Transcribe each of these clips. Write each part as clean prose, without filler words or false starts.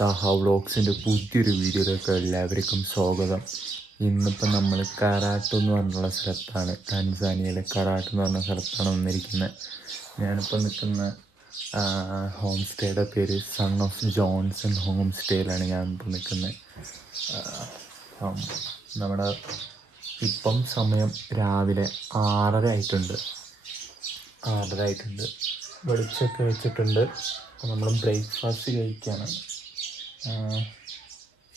താഹ വ്ളോഗ്സിൻ്റെ പുതിയൊരു വീഡിയോയിലേക്ക് എല്ലാവർക്കും സ്വാഗതം. ഇന്നിപ്പോൾ നമ്മൾ കരാട്ട് എന്ന് പറഞ്ഞുള്ള സ്ഥലത്താണ്, ടാൻസാനിയയിലെ കരാട്ട് എന്ന് പറഞ്ഞ സ്ഥലത്താണ് വന്നിരിക്കുന്നത്. ഞാനിപ്പോൾ നിൽക്കുന്ന ഹോം സ്റ്റേയുടെ പേര് സൺ ഓഫ് ജോൺസൺ ഹോം സ്റ്റേയിലാണ് ഞാനിപ്പോൾ നിൽക്കുന്നത്. നമ്മുടെ ഇപ്പം സമയം രാവിലെ 6:30 ആയിട്ടുണ്ട്. വെളിച്ചമൊക്കെ വെച്ചിട്ടുണ്ട്. നമ്മൾ ബ്രേക്ക്ഫാസ്റ്റ് കഴിക്കുകയാണ്.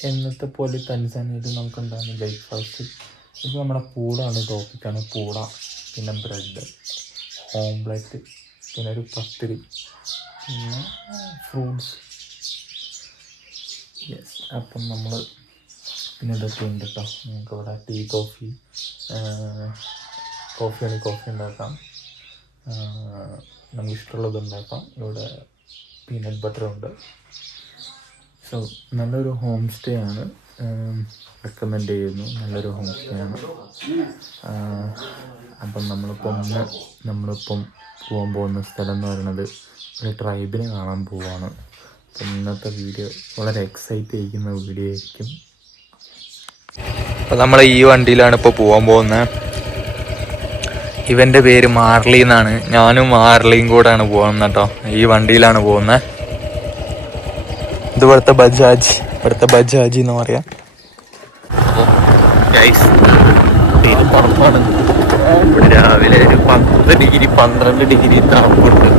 എന്നത്തെ പോലെ തൻസാനിയയിൽ നമുക്കുണ്ടാകുന്ന ബ്രേക്ക്ഫാസ്റ്റ് ഇപ്പോൾ നമ്മുടെ പൂളാണ് ടോപ്പിക്കാണ്. പൂള, പിന്നെ ബ്രെഡ്, ഓംലെറ്റ്, പിന്നെ ഒരു പത്തിരി, പിന്നെ ഫ്രൂട്ട്സ്. യെസ്, അപ്പം നമ്മൾ പിന്നെ ഇതൊക്കെ ഉണ്ട് കേട്ടോ. നമുക്കിവിടെ ടീ, കോഫി ഉണ്ടാക്കാം, നമുക്കിഷ്ടമുള്ളത് ഉണ്ടാക്കാം. ഇവിടെ പീനട്ട് ബട്ടർ ഉണ്ട്. സോ നല്ലൊരു ഹോം സ്റ്റേ ആണ്, റെക്കമെൻഡ് ചെയ്യുന്നു. നല്ലൊരു ഹോം സ്റ്റേ ആണ്. അപ്പം നമ്മളിപ്പം പോകാൻ പോകുന്ന സ്ഥലം എന്ന് പറയുന്നത് ഒരു ട്രൈബിനെ കാണാൻ പോവാണ്. അപ്പം ഇന്നത്തെ വീഡിയോ വളരെ എക്സൈറ്റ് ചെയ്യിക്കുന്ന വീഡിയോ ആയിരിക്കും. അപ്പോൾ നമ്മൾ ഈ വണ്ടിയിലാണ് ഇപ്പോൾ പോകാൻ പോകുന്നത്. ഇവൻ്റെ പേര് മാർലി എന്നാണ്. ഞാനും മാർലിയും കൂടെയാണ് പോകുന്നത് കേട്ടോ. ഈ വണ്ടിയിലാണ് പോകുന്നത്. ഇത് ഇവിടുത്തെ ബജാജ് എന്ന് പറയാം. ഇവിടെ രാവിലെ ഒരു 10 ഡിഗ്രി 12 ഡിഗ്രി തണുപ്പുണ്ട്.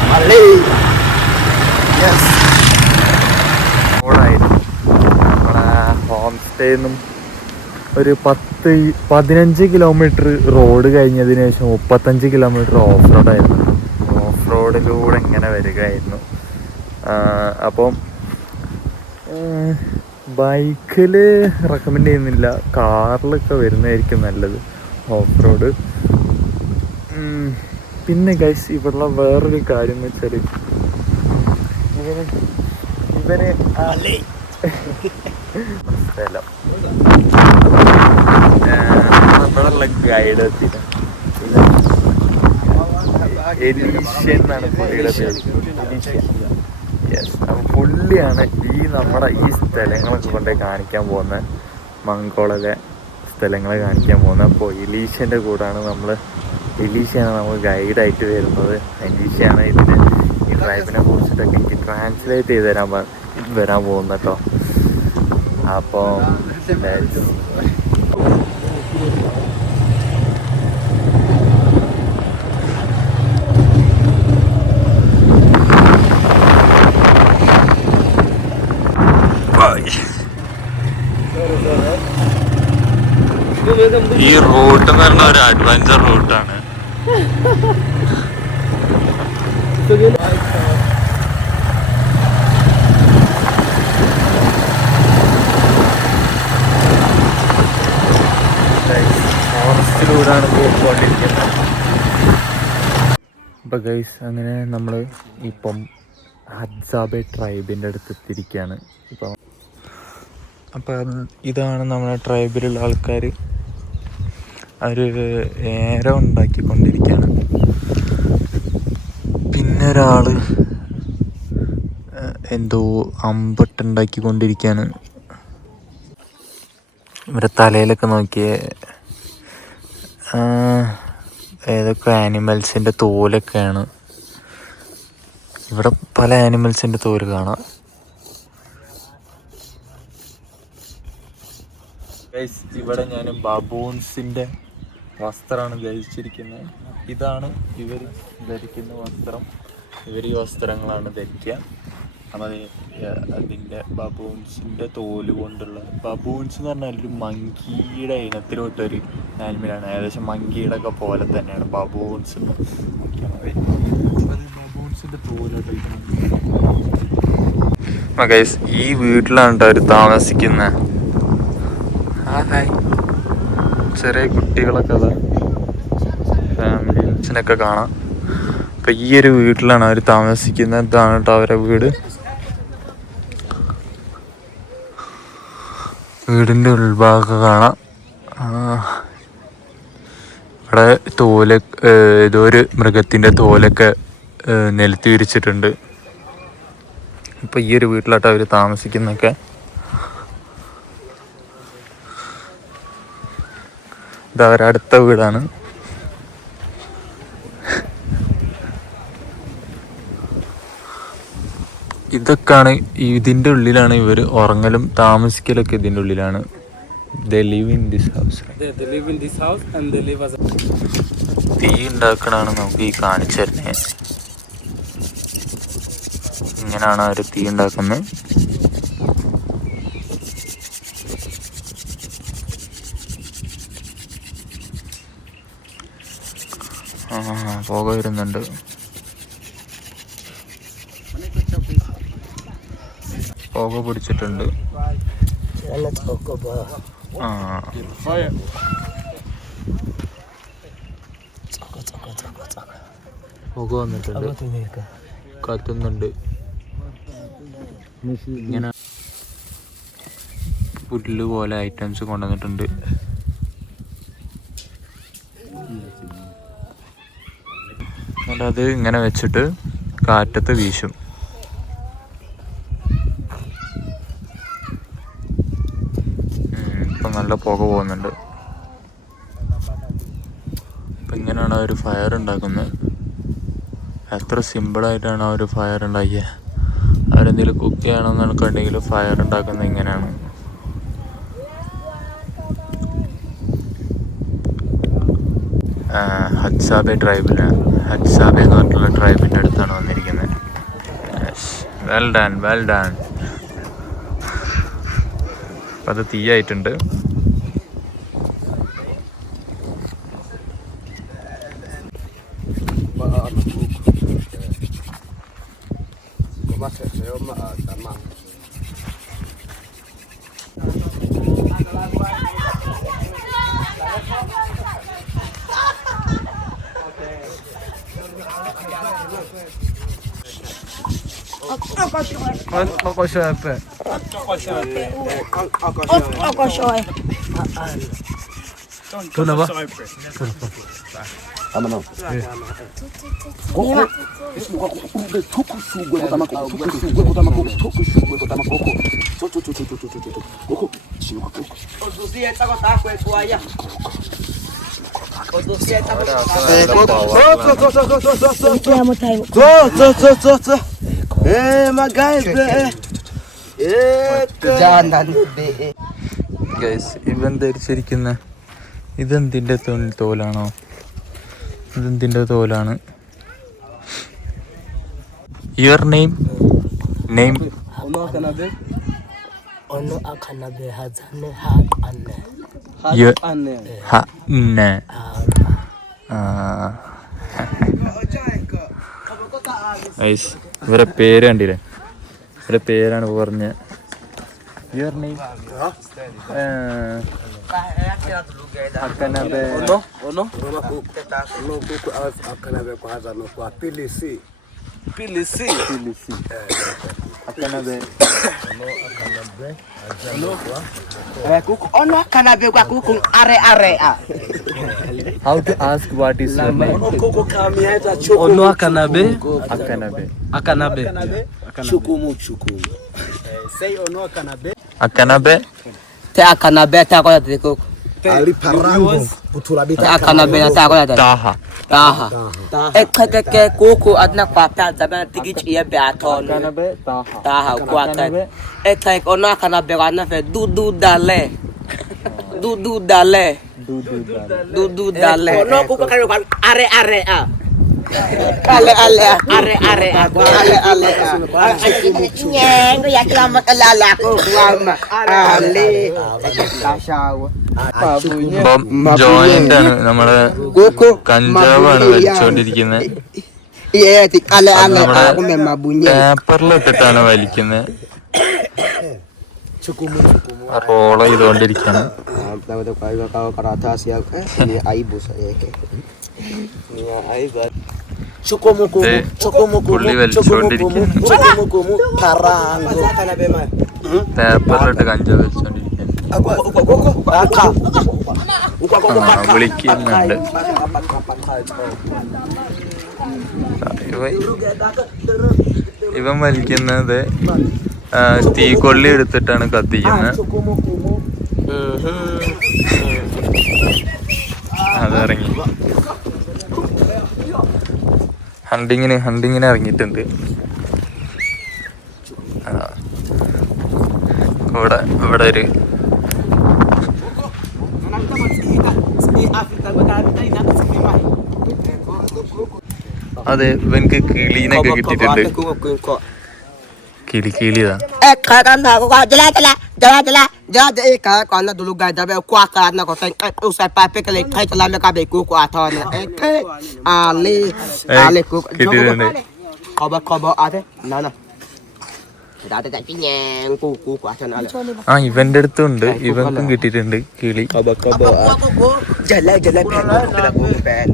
നമ്മളെ ഹോം സ്റ്റേയിൽ നിന്നും ഒരു 15 കിലോമീറ്റർ റോഡ് കഴിഞ്ഞതിന് ശേഷം 35 കിലോമീറ്റർ ഓഫ് റോഡായിരുന്നു. ഓഫ് റോഡിലൂടെ ഇങ്ങനെ വരികയായിരുന്നു. അപ്പം ബൈക്കിൽ റെക്കമെൻഡ് ചെയ്യുന്നില്ല, കാറിലൊക്കെ വരുന്നതായിരിക്കും നല്ലത് ഓഫ് റോഡ്. പിന്നെ ഗൈസ്, ഇവിടെയുള്ള വേറൊരു കാര്യം എന്ന് വെച്ചാൽ ഇവന് സ്ഥലം നമ്മളുള്ള ഗൈഡ് എത്തിയില്ല. എലീഷ്യ എന്നാണ് പുള്ളിയുടെ പേര്. യെസ്, അപ്പോൾ പുള്ളിയാണ് നമ്മുടെ ഈ സ്ഥലങ്ങളൊക്കെ കൊണ്ടുപോയി കാണിക്കാൻ പോകുന്നത്, മംഗോളിലെ സ്ഥലങ്ങൾ കാണിക്കാൻ പോകുന്നത്. അപ്പോൾ എലീഷ്യൻ്റെ കൂടെയാണ് എലീഷ്യയാണ് നമ്മൾ ഗൈഡായിട്ട് വരുന്നത്. എലീഷ്യയാണ് ഈ ട്രൈബിനെ കുറിച്ചിട്ടൊക്കെ എനിക്ക് ട്രാൻസ്ലേറ്റ് ചെയ്ത് വരാൻ പോകുന്നത് കേട്ടോ. അപ്പോൾ ഈ റൂട്ട് എന്ന് പറഞ്ഞ ഒരു അഡ്വഞ്ചർ റൂട്ടാണ്. ഫോറസ്റ്റിലൂടെയാണ് പോയിക്കൊണ്ടിരിക്കുന്നത്. അപ്പോൾ ഗൈസ്, അങ്ങനെ നമ്മൾ ഇപ്പം ഹദ്സാബെ ട്രൈബിൻ്റെ അടുത്ത് എത്തിയിരിക്കുകയാണ്. അപ്പം ഇതാണ് നമ്മുടെ ട്രൈബിലുള്ള ആൾക്കാർ. അവർ ഏര ഉണ്ടാക്കിക്കൊണ്ടിരിക്കുകയാണ്. പിന്നെ ഒരാൾ എന്തോ അമ്പട്ടുണ്ടാക്കിക്കൊണ്ടിരിക്കുകയാണ്. ഇവരുടെ തലയിലൊക്കെ നോക്കിയ ഏതൊക്കെ ആനിമൽസിൻ്റെ തോലൊക്കെയാണ്. ഇവിടെ പല ആനിമൽസിൻ്റെ തോല് കാണാം. ഇവിടെ ഞാൻ ബബൂൺസിൻ്റെ വസ്ത്രമാണ് ധരിച്ചിരിക്കുന്നത്. ഇതാണ് ഇവർ ധരിക്കുന്ന വസ്ത്രം. ഇവർ ഈ വസ്ത്രങ്ങളാണ് ധരിക്കുക. അപ്പോൾ അതിൻ്റെ ബബൂൺസിൻ്റെ തോല് കൊണ്ടുള്ള, ബബൂൺസ് എന്ന് പറഞ്ഞാൽ ഒരു മങ്കിയുടെ ഇനത്തിലോട്ടൊരു ആനിമലാണ്. ഏകദേശം മങ്കിയുടെ ഒക്കെ പോലെ തന്നെയാണ് ബബൂൺസ്. ബബൂൺസിൻ്റെ തോലോട്ട്. ഗൈസ്, ഈ വീട്ടിലാണ് അവർ താമസിക്കുന്നത്. ഹായ്, ചെറിയ കുട്ടികളൊക്കെ ഫാമിലിസിനൊക്കെ കാണാം. അപ്പം ഈ ഒരു വീട്ടിലാണ് അവർ താമസിക്കുന്നത്. ഇതാണ് കേട്ടോ അവരുടെ വീടിൻ്റെ ഉൾഭാഗമൊക്കെ കാണാം. ഇവിടെ തോല് ഏതോ ഒരു മൃഗത്തിൻ്റെ തോലൊക്കെ നിലത്ത് വിരിച്ചിട്ടുണ്ട്. ഇപ്പം ഈ ഒരു വീട്ടിലാട്ടോ അവർ താമസിക്കുന്നൊക്കെ. ഇത് അവരുടെ അടുത്ത വീടാണ്. ഇതൊക്കെയാണ് ഇതിൻ്റെ ഉള്ളിലാണ് ഇവർ ഉറങ്ങലും താമസിക്കലൊക്കെ ഇതിൻ്റെ ഉള്ളിലാണ്. They live in this house. They live in this house and they live as a... തീ ഉണ്ടാക്കണാണ് നമുക്ക് ഈ കാണിച്ചു തരുന്നത്. ഇങ്ങനെയാണ് അവർ തീ ഉണ്ടാക്കുന്നത്. പുക വരുന്നുണ്ട്. പുക പിടിച്ചിട്ടുണ്ട്. പുക വന്നിട്ടുണ്ട്, കത്തുന്നുണ്ട്. ഇങ്ങനെ പുല്ല് പോലെ ഐറ്റംസ് കൊണ്ടുവന്നിട്ടുണ്ട്. എന്നിട്ടത് ഇങ്ങനെ വെച്ചിട്ട് കാറ്റത്ത് വീശും. ഇപ്പം നല്ല പുക പോകുന്നുണ്ട്. അപ്പം ഇങ്ങനെയാണ് അവർ ഫയർ ഉണ്ടാക്കുന്നത്. എത്ര സിമ്പിളായിട്ടാണ് അവർ ഫയർ ഉണ്ടാക്കിയത്. അവരെന്തെങ്കിലും കുക്ക് ചെയ്യണമെന്നുണ്ടെങ്കിൽ ഫയർ ഉണ്ടാക്കുന്നത് ഇങ്ങനെയാണ്. ഹദ്സാബെ ട്രൈബിലാണ്. ഹദ്സാബെ എന്ന് പറഞ്ഞിട്ടുള്ള ട്രൈബിൻ്റെ അടുത്താണ് വന്നിരിക്കുന്നത്. Well done, well done. അപ്പം അത് തീയായിട്ടുണ്ട്. ഇവൻ ധരിച്ചിരിക്കുന്ന ഇതെന്തിൻ്റെ തോലാണോ? ഇതെന്തിൻ്റെ തോലാണ്? Your name? നെയിം? ഇവരെ പേര് കണ്ടില്ലേ? ഇവരുടെ പേരാണ് പറഞ്ഞ. Your name? How to ask what is your name? Ono Akanabe. Akanabe. Akanabe. Chukumu. Say Ono Akanabe. Akanabe? Te Akanabe ta ko te ko. Ali parango putulabi Te Akanabe ta ko te. Taha. Taha. Ekeke koko adna kwata zaban tigich ye be aton. Akanabe, Taha. Taha kwata. Ekek Ono Akanabe ana fe dudu dale. Dudu dale. Dudu dale. Ono ko ka are a. Ale are a. Nyeng ya kelama kelala ko kuama. Ale. Joint ആണ് നമ്മളെ കഞ്ചാവാണ് വലിച്ചോണ്ടിരിക്കുന്നത്. പേപ്പറിലിട്ടിട്ടാണ് വലിക്കുന്നത്. Role ചെയ്തോണ്ടിരിക്കാണ്. പുള്ളി വലിച്ചോണ്ടിരിക്കുന്നു. പേപ്പറിലിട്ട് കഞ്ചാവ് വലിച്ചോണ്ടിരിക്കുന്നു. വിളിക്കുന്നുണ്ട്. ഇവൻ വലിക്കുന്നത് തീക്കൊള്ളി എടുത്തിട്ടാണ് കത്തിക്കുന്നത്. അതിറങ്ങി ഹണ്ടിങ്ങിന് ഇറങ്ങിയിട്ടുണ്ട്. ഇവിടെ ഒരു അതെ ഇവനക്ക് കിളീനൊക്കെ കിട്ടിയിട്ടുണ്ട്. കിളിതാ Karena dulu gajah be kuat karena kau tengok usai pape kali kai telah mereka be kuku atau ali kuku. Kobo ada, nana. Ada tak pinyeng kuku atau nana. ഇവന്റെ അടുത്തുണ്ട്. ഇവൻക്കും കിട്ടിയിട്ടുണ്ട് കിളി. Jalan pen.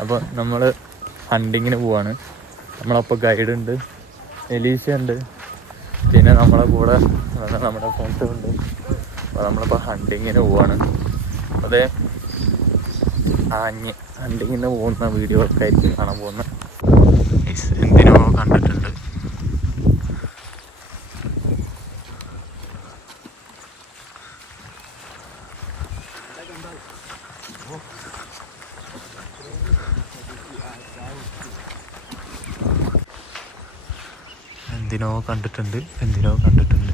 അപ്പോൾ നമ്മൾ ഹണ്ടിങ്ങിന് പോവാണ്. നമ്മളപ്പോൾ ഗൈഡ് ഉണ്ട്, Elisa ഉണ്ട്, പിന്നെ നമ്മളെ കൂടെ നമ്മുടെ ഫ്രണ്ട്സ് ഉണ്ട്. അപ്പോൾ നമ്മളിപ്പോൾ ഹണ്ടിങ്ങിന് പോവാണ്. അതെ ഹണ്ടിങ്ങിന് പോകുന്ന വീഡിയോ ഒക്കെ ആയിരിക്കും കാണാൻ പോകുന്നത്. എന്തിനോ കണ്ടിട്ടുണ്ട്. എന്തിനോ കണ്ടിട്ടുണ്ട്.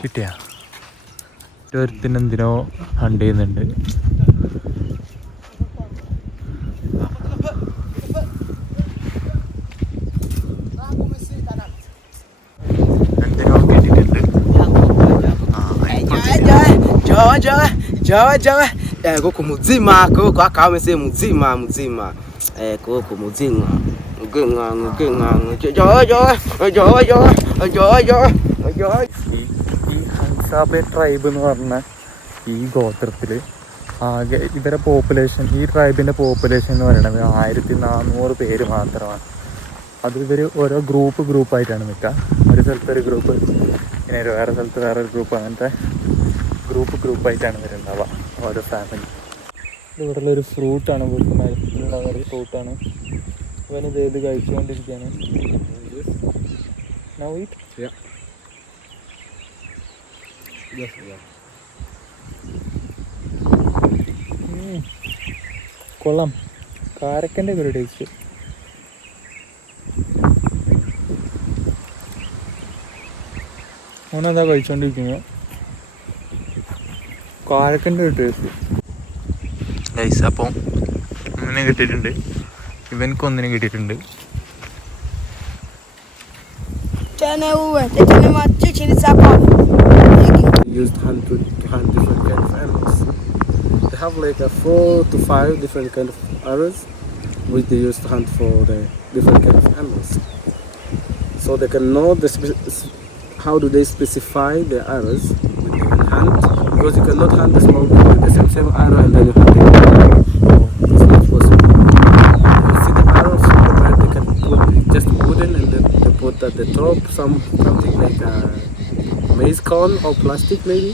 കിട്ടിയ ഒരുത്തിനെന്തിനോ ഹണ്ട് ചെയ്യുന്നുണ്ട്. എന്തിനോ കിട്ടിയിട്ടുണ്ട്. Jawa. Kuku mzima, kuku akawa sema mzima. Kuku mzima. ഈ ഹൻസാബെ ട്രൈബ് എന്ന് പറഞ്ഞ ഈ ഗോത്രത്തിൽ ആകെ ഇവരെ പോപ്പുലേഷൻ, ഈ ട്രൈബിൻ്റെ പോപ്പുലേഷൻ എന്ന് പറയുന്നത് 1400 പേര് മാത്രമാണ്. അത് ഇവർ ഓരോ ഗ്രൂപ്പായിട്ടാണ് നിൽക്കുക. ഒരു സ്ഥലത്ത് ഒരു ഗ്രൂപ്പ്, ഇങ്ങനെ വേറെ സ്ഥലത്ത് വേറൊരു ഗ്രൂപ്പ്, അങ്ങനത്തെ ഗ്രൂപ്പായിട്ടാണ് ഇവരുണ്ടാവുക, ഓരോ ഫാമിലി. ഇവിടെയുള്ള ഒരു ഫ്രൂട്ടാണ്, ഇവിടുത്തെ മരത്തിലുണ്ടാകുന്ന ഒരു ഫ്രൂട്ടാണ്. അവനിത് ഏത് കഴിച്ചുകൊണ്ടിരിക്കുകയാണ്. കൊള്ളാം. കാരക്കൻ്റെ ഒരു ടേസ്റ്റ്. ഓനെന്താ കഴിച്ചോണ്ടിരിക്കുന്നു, കാരക്കൻ്റെ ഒരു ടേസ്റ്റ്. അപ്പം ഒന്നിനെ കിട്ടിയിട്ടുണ്ട്, ഇവനക്കൊന്നിനെ കിട്ടിയിട്ടുണ്ട്. Used to hunt different kind of animals. They have like 4 to 5 different kind of arrows which they used to hunt for the different kind of animals. So they can know how do they specify the arrows when they can hunt, because you cannot hunt the small bird with the same arrow and then you hunt it. It's not possible. You see the arrow of small bird, they can put just wooden and then they put at the top something like a maize corn or plastic maybe,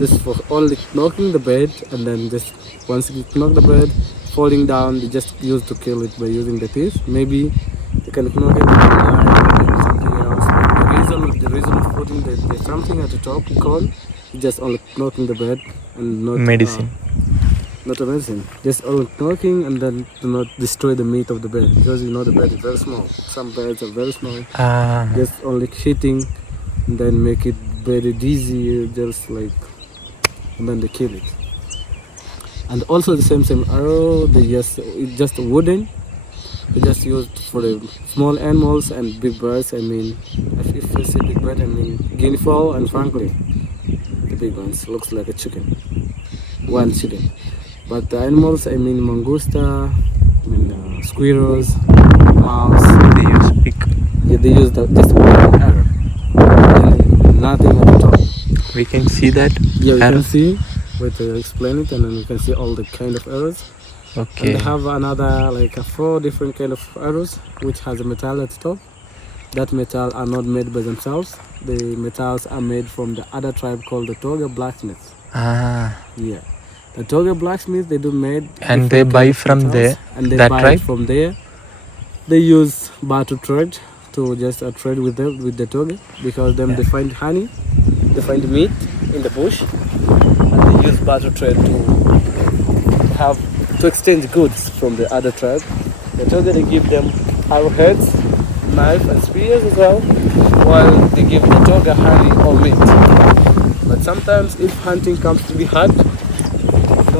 just for only knocking the bird, and then just once you knock the bird falling down, they just use to kill it by using the teeth. Maybe they can knock it with a knife or something else. The reason of putting the something at the top corn is just only knocking the bird and not medicine. Not a medicine, just only knocking and then to not destroy the meat of the bird, because you know the bird is very small. Some birds are very small. Just only hitting and then make it very dizzy, just like, and then they kill it. And also the same arrow, it's just wooden. They just used for the small animals and big birds. I mean, if you say big bird, I mean guinea fowl and francolin. The big ones looks like a chicken, wild chicken. But the animals, I mean mangusta, I mean squirrels, mouse. They use pick. Yeah, they use just one arrow. And nothing at all. We can see that. Yeah, you arrow. can see. Wait, explain it, and then you can see all the kind of arrows. Okay. And they have another like 4 different kind of arrows, which has a metal at the top. That metal are not made by themselves. The metals are made from the other tribe called the Toga blacksmiths. Ah. Yeah, the Toga blacksmiths, they do made. And different they buy kind of from metals, there, and they that buy tribe? it from there. They use barter trade to just trade with them with the Toga, because them they find honey, they find meat in the bush, and they use barter trade to exchange goods from the other tribe. The Toga, they give them arrowheads, knife and spears as well, while they give the Toga honey or meat. But sometimes if hunting comes to be hard,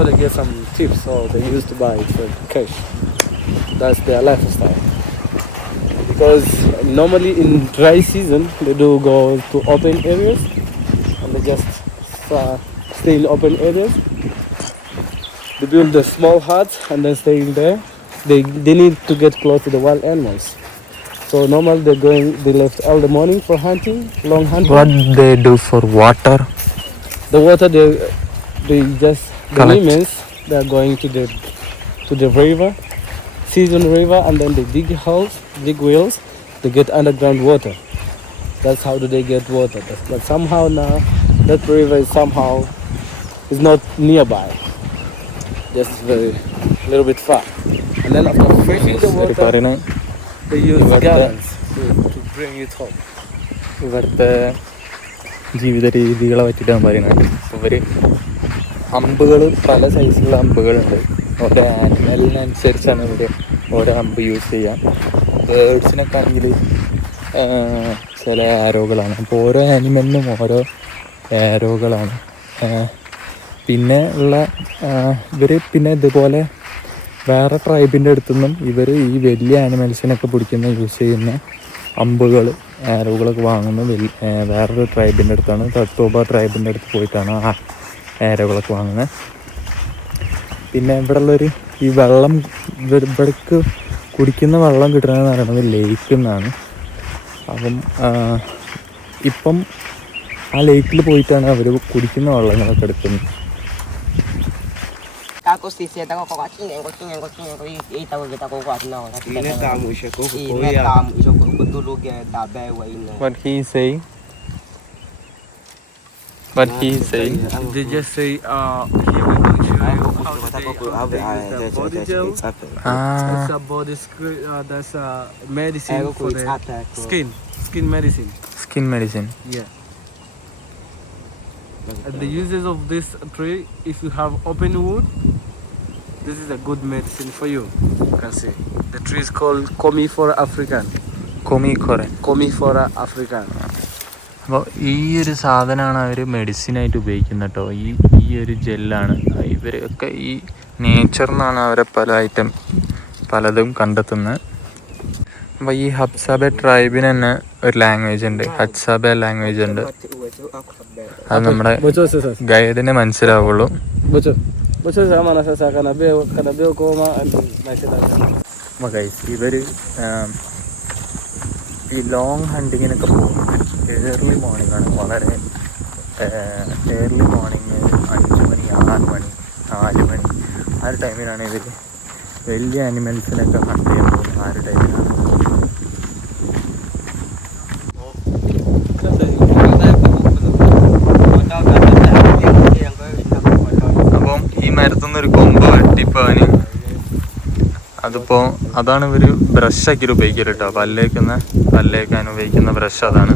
they get some tips, or they used to buy it for cash. That's their lifestyle. Because normally in dry season, they do go to open areas, and they just stay in open areas. They build the small huts and then stay in there. They need to get close to the wild animals. So normally they left all the morning for hunting, long hunting. What they do for water? The water they just the Collect. women's, they are going to the river, season river, and then they dig holes, dig wells, they get underground water. That's how do they get water. But somehow now that river is not nearby. Just very little bit far. And then after fetching the ഇവര് water, പറയണ they use What the- gallons to bring it home. ഇവിടുത്തെ ജീവിത രീതികളെ പറ്റിയിട്ടാണ് പറയുന്നത്. ഇവർ അമ്പുകൾ പല സൈസിലുള്ള അമ്പുകളുണ്ട്. ഓരോ ആനിമലിനനുസരിച്ചാണ് ഇവർ ഓരോ അമ്പ് യൂസ് ചെയ്യുക. ബേഡ്സിനൊക്കെ ആണെങ്കിൽ ചില ആരോകളാണ്. അപ്പോൾ ഓരോ ആനിമലിനും ഓരോ ആരോകളാണ്. പിന്നെ ഉള്ള ഇവർ പിന്നെ ഇതുപോലെ വേറെ ട്രൈബിൻ്റെ അടുത്തുനിന്നും ഇവർ ഈ വലിയ ആനിമൽസിനൊക്കെ പിടിക്കുന്ന യൂസ് ചെയ്യുന്ന അമ്പുകൾ ആരോകളൊക്കെ വാങ്ങുന്നത് വേറൊരു ട്രൈബിൻ്റെ അടുത്താണ്. തത്തോബ ട്രൈബിൻ്റെ അടുത്ത് പോയിട്ടാണ് ആ ആരോകളൊക്കെ വാങ്ങുന്നത്. പിന്നെ ഇവിടെ ഉള്ളൊരു ഈ വെള്ളം ഇവിടേക്ക് കുടിക്കുന്ന വെള്ളം കിട്ടുന്നതെന്ന് പറയുന്നത് ലേക്കിൽ നിന്നാണ്. അപ്പം ഇപ്പം ആ ലേക്കിൽ പോയിട്ടാണ് അവർ കുടിക്കുന്ന വെള്ളങ്ങളൊക്കെ എടുക്കുന്നത്. Kako si siya tako ko ating ko itaw kita ko at na. Ine tamu siya ko ko ya. Ine tamu iso ko kutulog ya dabe wa ina. What he is saying? What he is saying? They just say, here we're going to show you how to use the body gel. That's a body that's a medicine for the skin medicine. Skin medicine. Yeah. And the uses of this tree, if you have open wood, this is a good medicine for you. You can see. The tree is called Comifera african. Comifera african. അപ്പോൾ ഈ ഒരു സാധനമാണ് അവർ മെഡിസിനായിട്ട് ഉപയോഗിക്കുന്നത് കേട്ടോ. ഈ ഒരു ജെല്ലാണ്. ഇവരൊക്കെ ഈ നേച്ചറിൽ നിന്നാണ് അവരെ പലതും കണ്ടെത്തുന്നത്. അപ്പോൾ ഈ ഹബ്സാബെ ട്രൈബിന് തന്നെ ഒരു ലാംഗ്വേജ് ഉണ്ട്, ഹബ്സാബെ ലാംഗ്വേജ് ഉണ്ട്. അത് നമ്മുടെ ഗൈഡിനെ മനസ്സിലാവുള്ളൂ. ഇവർ ഈ ലോങ് ഹണ്ടിങ്ങിനൊക്കെ പോകുന്നത് ഏർലി മോർണിംഗ് ആണ്. വളരെ ഏർലി മോർണിംഗ് 5 മണി 6 മണി 4 മണി ആ ഒരു ടൈമിലാണ് ഇവർ വലിയ ആനിമൽസിനൊക്കെ ഹണ്ട് ചെയ്യാൻ പോകുന്നത്. ആ ഒരു ടൈമിലാണ്. അപ്പം ഈ മരത്തുനിന്നൊരു കൊമ്പ് വെട്ടിപ്പോന് അതിപ്പോൾ അതാണ് ഇവർ ബ്രഷാക്കി ഉപയോഗിക്കല് കേട്ടോ. പല്ലേക്കാൻ ഉപയോഗിക്കുന്ന ബ്രഷ് അതാണ്.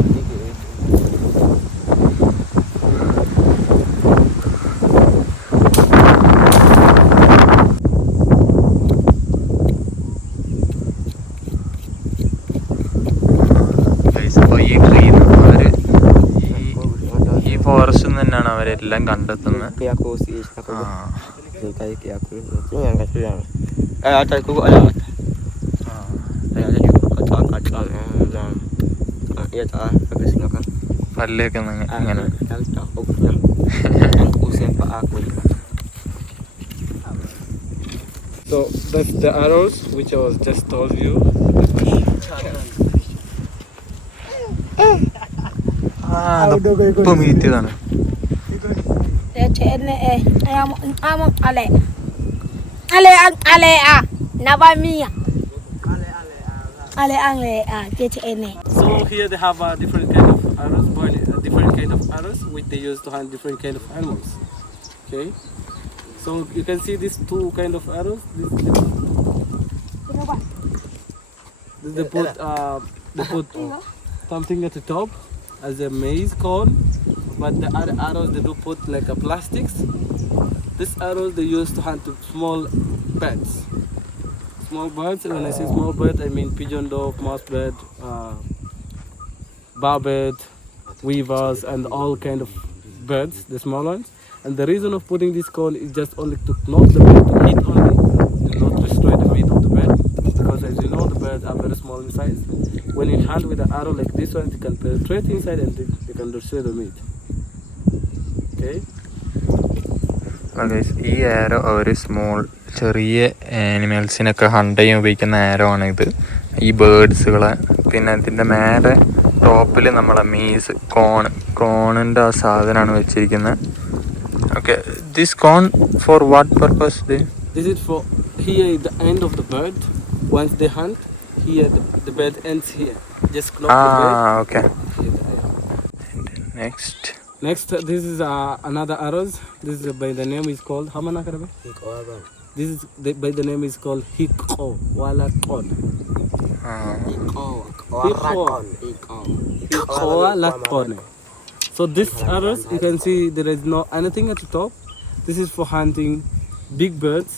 അപ്പോൾ ഈ ട്രീ അവർ ഈ ഫോറസ്റ്റിൽ നിന്ന് തന്നെയാണ് അവരെല്ലാം കണ്ടെത്തുന്നത്. പല്ലൊക്കെ അങ്ങനെ So that's the arrows which I was just told you. ഇപ്പം മീറ്റിയതാണ്. So here they have different kind of arrows, different kind of arrows which they use to hunt different kind of animals. Okay. So you can see these two kind of arrows. They put something at the top as a maize cone, but the other arrows they do put like a plastics. These arrows they use to hunt small birds. Small birds, and when I say small bird, I mean pigeon dove, mouse bird, barbet, weavers, and all kind of birds, the small ones. And the reason of putting this cone is just only to knock the bird, to hit only, to not destroy the meat of the bird. Because as you know, the birds are very small in size. When you hunt with an arrow like this one, you can penetrate inside and you can destroy the meat. Okay. ഈ ആരോ ഒരു small ചെറിയ ആനിമൽസിനൊക്കെ hunt ചെയ്യാൻ ഉപയോഗിക്കുന്ന ആരോ ആണിത്. ഈ ബേഡ്സുകളെ പിന്നെ ഇതിൻ്റെ മേലെ ടോപ്പിൽ നമ്മളെ മീസ് കോണിൻ്റെ ആ സാധനമാണ് വെച്ചിരിക്കുന്നത്. Okay, this cone for what purpose? This is for here is the end of the bird. Once they hunt, here the bird ends here. Just knock the bird. Okay. Next, this is another arrows. This is by the name is called Hamana Karabe. This is by the name is called Hiko Walakon. Hiko Walakon. So this arrows you can see there is no anything at the top. This is for hunting big birds.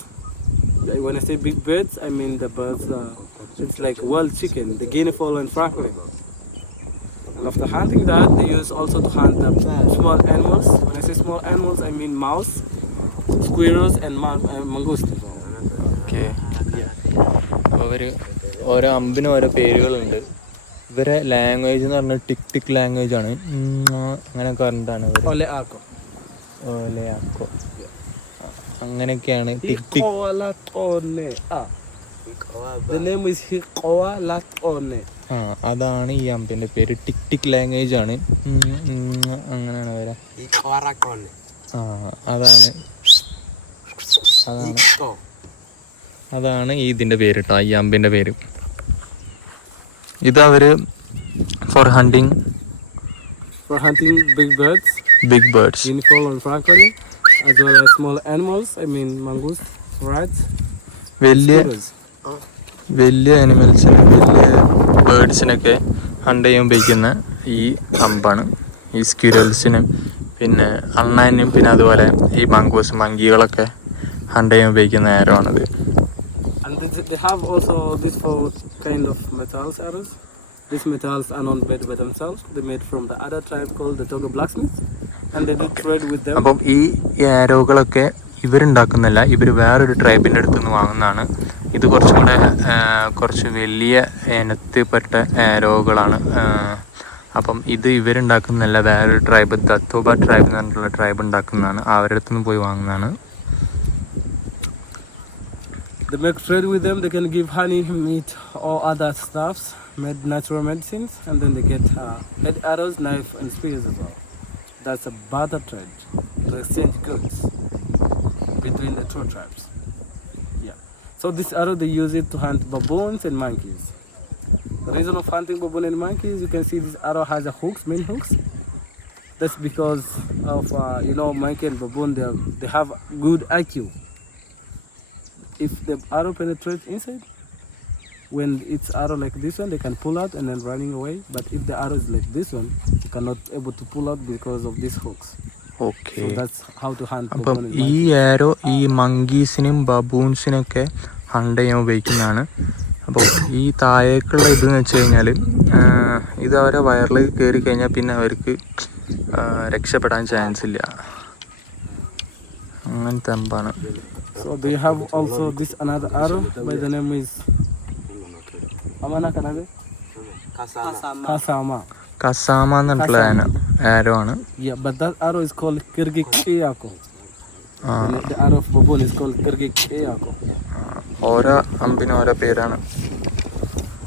When I say big birds, I mean the birds. It's like wild chicken, the guinea fowl and francolin. And after hunting that, they use also to hunt small animals. When I say small animals, I mean mouse, squirrels, and mangoostes. Okay. അവർ ഓരോ അമ്പിനും ഓരോ പേരുകളുണ്ട്. ഇവരെ language എന്ന് പറഞ്ഞാൽ ടിക് language ആണ്. അങ്ങനെയൊക്കെ പറഞ്ഞിട്ടാണ് ഇവർ Oleako. അങ്ങനെയൊക്കെയാണ് Hikoalatone. The name is Hikoalatone. അതാണ് ഈ അമ്പിൻ്റെ പേര്. ടിക് ലാംഗ്വേജ് ആണ്. അങ്ങനെയാണ് വരാ. അതാണ് ഈ ഇതിൻ്റെ പേര് കേട്ടോ, ഈ അമ്പിൻ്റെ പേര്. ഇതവർ for hunting big birds, guinea fowl and francolin, as well as small animals. I mean mongoose, rats, വലിയ ആനിമൽസിന് വലിയ ബേർഡ്സിനൊക്കെ ഹണ്ട് ചെയ്യാൻ ഉപയോഗിക്കുന്ന ഈ അമ്പാണ്. ഈ സ്ക്വിരൽസിനും പിന്നെ അണ്ണാനും പിന്നെ അതുപോലെ ഈ മങ്കികളൊക്കെ ഹണ്ട് ചെയ്യാൻ ഉപയോഗിക്കുന്ന ആരോ ആണത്. And they have also this four kind of metals arrows. These metals are not made by themselves. They're made from the other tribe called the Togo blacksmiths, and they do trade with them. അപ്പം ഈ ആരോകളൊക്കെ ഇവരുണ്ടാക്കുന്നില്ല, ഇവർ വേറൊരു ട്രൈബിൻ്റെ അടുത്ത് നിന്ന് വാങ്ങുന്നതാണ്. ഇത് കുറച്ച് വലിയ ഇനത്തിൽപ്പെട്ട ആരോകളാണ്. അപ്പം ഇത് ഇവരുണ്ടാക്കുന്നില്ല, വേറൊരു ട്രൈബ് ദത്തോബ ട്രൈബ് എന്ന് പറഞ്ഞിട്ടുള്ള ട്രൈബ് ഉണ്ടാക്കുന്നതാണ്. അവരുടെ അടുത്ത് നിന്ന് പോയി വാങ്ങുന്നതാണ്. They make trade with them. They can give honey, meat, or other stuffs, made natural medicines, and then they get head arrows, knife, and spears as well. That's a barter trade to exchange goods between the two tribes. Yeah. So this arrow they use it to hunt baboons and monkeys. The reason of hunting baboon and monkeys, you can see this arrow has a main hooks. That's because of monkey and baboon. They have good IQ. If the arrow penetrates inside, when it's arrow like this one, they can pull out and then running away. But if the arrow is like this one, you cannot able to pull out because of these hooks. Okay. So that's how to hunt. അപ്പം ഈ ആരോ ഈ മങ്കീസിനും ബബൂൺസിനൊക്കെ hunt ചെയ്യാൻ ഉപയോഗിക്കുന്നതാണ്. അപ്പോൾ ഈ താഴേക്കുള്ള ഇതെന്ന് വെച്ച് കഴിഞ്ഞാൽ ഇത് അവരെ വയറിലേക്ക് കയറി കഴിഞ്ഞാൽ പിന്നെ അവർക്ക് രക്ഷപ്പെടാൻ ചാൻസ് ഇല്ല. അങ്ങനത്തെ അമ്പാണ്. So they have also this another arrow by the name is Amana Kanabe? Kasama. കസാമ എന്നുള്ള ആരോ ആണ്. Yeah, but that arrow is called Kirgikeyako. The arrow of baboon is called Kirgikeyako. ഓരോ അമ്പിനും ഓരോ പേരാണ്.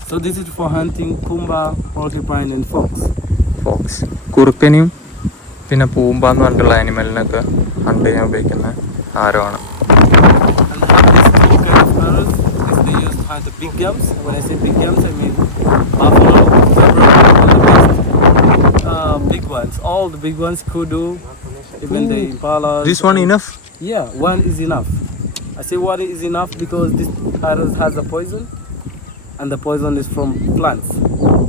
So this is for hunting puma, porcupine and fox. Fox കുറുക്കനെയും പിന്നെ പൂമ്പാന്ന് പറഞ്ഞിട്ടുള്ള ആനിമലിനൊക്കെ ഹണ്ട് ചെയ്യാൻ ഉപയോഗിക്കുന്ന ആരമാണ്. And they have these two kind of arrows. This they use to hunt the big games. When I say big games, I mean buffalo, zebra, and the best big ones. All the big ones, kudu, even the impala. This one enough? Yeah, one is enough. I say one is enough because this arrows has a poison, and the poison is from plants,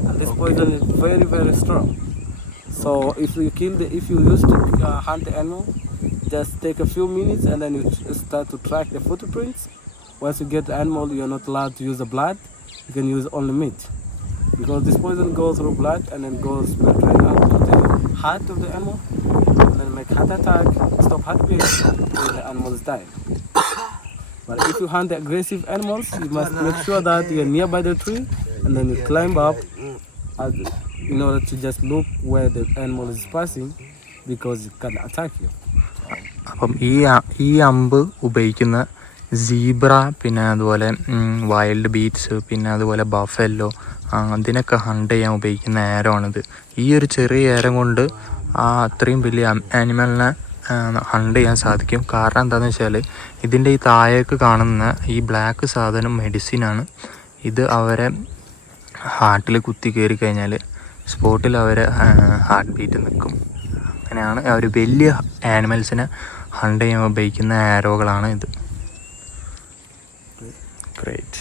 and this poison is very very strong. So if you used to hunt the animal, just take a few minutes and then you start to track the footprints. Once you get the animal, you're not allowed to use the blood. You can use only meat, because this poison goes through blood and then goes straight up to the heart of the animal, and then make heart attack, stop heartbeat, and the animal is dying. But if you hunt the aggressive animals, you must make sure that you're nearby the tree, and then you climb up in order to just look where the animal is passing, because it can attack you. അപ്പം ഈ അമ്പ് ഉപയോഗിക്കുന്ന zebra, പിന്നെ അതുപോലെ wild beats, പിന്നെ അതുപോലെ buffalo, അതിനൊക്കെ hunt ചെയ്യാൻ ഉപയോഗിക്കുന്ന ആരോ ആണിത്. ഈ ഒരു ചെറിയ ആരം കൊണ്ട് അത്രയും വലിയ ആനിമലിനെ ഹണ്ട് ചെയ്യാൻ സാധിക്കും. കാരണം എന്താണെന്ന് വെച്ചാൽ ഇതിൻ്റെ ഈ താഴേക്ക് കാണുന്ന ഈ ബ്ലാക്ക് സാധനം മെഡിസിനാണ്. ഇത് അവരെ ഹാർട്ടിൽ കുത്തി കയറി കഴിഞ്ഞാൽ സ്പോട്ടിൽ അവരെ ഹാർട്ട് ബീറ്റ് നിൽക്കും. അങ്ങനെയാണ് അവർ വലിയ ആനിമൽസിനെ ഹണ്ട് ചെയ്യാൻ ഉപയോഗിക്കുന്ന ആരോകളാണ് ഇത്. ഗ്രേറ്റ്.